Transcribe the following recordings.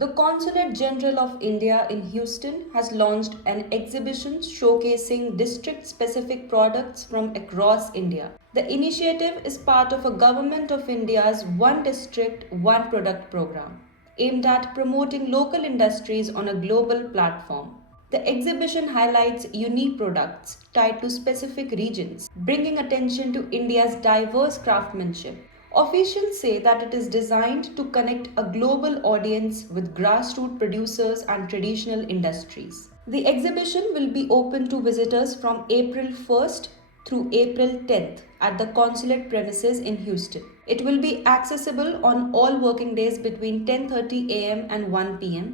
The Consulate General of India in Houston has launched an exhibition showcasing district specific products from across India. The initiative is part of a Government of India's One District, One Product program, aimed at promoting local industries on a global platform. The exhibition highlights unique products tied to specific regions, bringing attention to India's diverse craftsmanship. Officials say that it is designed to connect a global audience with grassroots producers and traditional industries. The exhibition will be open to visitors from April 1st through April 10th at the consulate premises in Houston. It will be accessible on all working days between 10:30 a.m. and 1 p.m.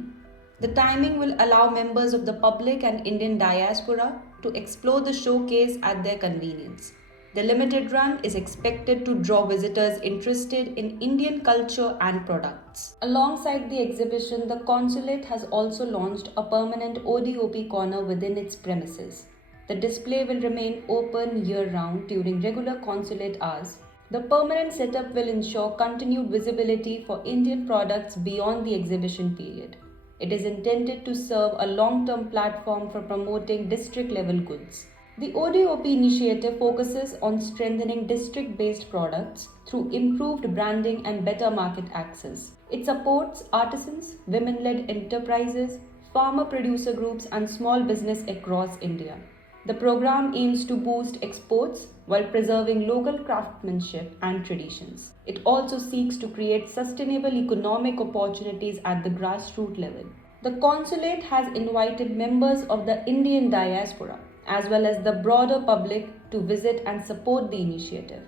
The timing will allow members of the public and Indian diaspora to explore the showcase at their convenience. The limited run is expected to draw visitors interested in Indian culture and products. Alongside the exhibition, the consulate has also launched a permanent ODOP corner within its premises. The display will remain open year round during regular consulate hours. The permanent setup will ensure continued visibility for Indian products beyond the exhibition period. It is intended to serve a long term platform for promoting district level goods. The ODOP initiative focuses on strengthening district based products through improved branding and better market access. It supports artisans, women led enterprises, farmer producer groups, and small business across India. The program aims to boost exports while preserving local craftsmanship and traditions. It also seeks to create sustainable economic opportunities at the grassroots level. The consulate has invited members of the Indian diaspora as well as the broader public to visit and support the initiative.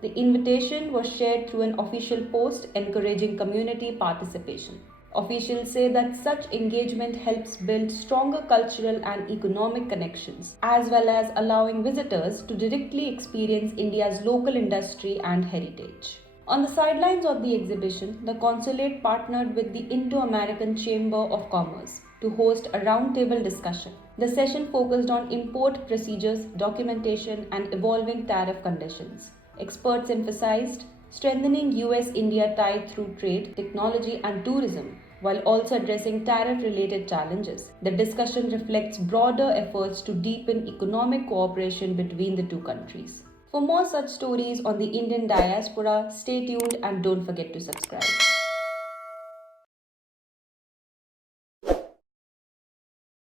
The invitation was shared through an official post encouraging community participation. Officials say that such engagement helps build stronger cultural and economic connections, as well as allowing visitors to directly experience India's local industry and heritage. On the sidelines of the exhibition, the consulate partnered with the Indo-American Chamber of Commerce to host a roundtable discussion. The session focused on import procedures, documentation, and evolving tariff conditions. Experts emphasized strengthening US India tie through trade, technology, and tourism, while also addressing tariff related challenges. The discussion reflects broader efforts to deepen economic cooperation between the two countries. For more such stories on the Indian diaspora, stay tuned and don't forget to subscribe.